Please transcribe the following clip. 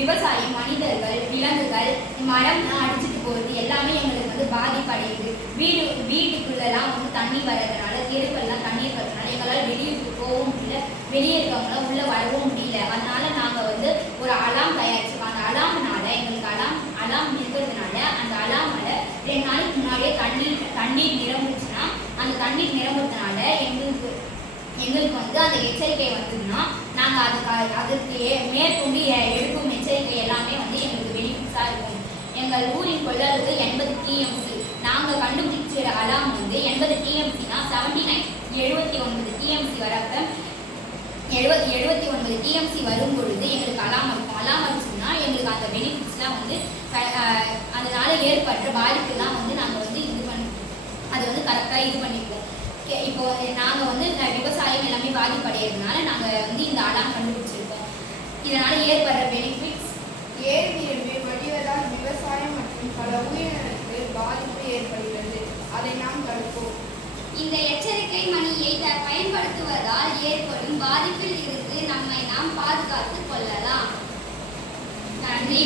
விவசாயம், மனிதர்கள், விலங்குகள், மரம்லாம் அடிச்சுட்டு போகிறது எல்லாமே எங்களுக்கு வந்து பாதிப்படையுது. வீட்டுக்குள்ளெல்லாம் வந்து தண்ணி வர்றதுனால, தெருக்கள்லாம் தண்ணீர் வர்றதுனால எங்களால் வெளியூருக்கு போகவும் முடியல, வெளியே இருக்கவங்களாம் உள்ளே வரவும் முடியல. அதனால நாங்கள் வந்து ஒரு அலாம் தயாரிச்சோம். அந்த அலாம்னால எங்களுக்கு அலாம் இருக்கிறதுனால அந்த அலாமால 2 நாளைக்கு முன்னாடியே தண்ணீர் நிரம்புச்சுன்னா அந்த தண்ணீர் நிரம்புறதுனால எங்களுக்கு வந்து அந்த எச்சரிக்கை வந்ததுன்னா நாங்கள் அதற்கு மேற்கொண்டு எடுக்கும் எச்சரிக்கை எல்லாமே வந்து எங்களுக்கு பெனிஃபிட்ஸாக இருக்கும். எங்கள் ஊரின் கொள்ளளவு 80 TMC. நாங்கள் கண்டுபிடிச்ச அலாம் வந்து 80 TMCனா 79 TMC வரப்ப 79 TMC வரும் பொழுது எங்களுக்கு அலாம் இருக்கும். அலாம் வந்துச்சுன்னா எங்களுக்கு அந்த பெனிஃபிட்ஸ்லாம் வந்து அதனால ஏற்பட்ட பாதிப்புலாம் வந்து நாங்கள் வந்து அது வந்து கரெக்டாக இது பண்ணிப்போம். இப்போ நாங்கள் வந்து விவசாயம் எல்லாமே பாதிப்படைகிறதுனால நாங்கள் வந்து இந்த அலாம் கண்டுபிடிச்சிருக்கோம். இதனால் ஏற்படுற பெனிஃபிட்ஸ் ஏரி வடிவதால் விவசாயம் மற்றும் பல உயிரினங்களுக்கு பாதிப்பு ஏற்படுகிறது. அதை நாம் தடுப்போம். இந்த எச்சரிக்கை மணியை பயன்படுத்துவதால் ஏற்படும் பாதிப்பில் இருந்து நம்மை நாம் பாதுகாத்துக் கொள்ளலாம். நன்றி.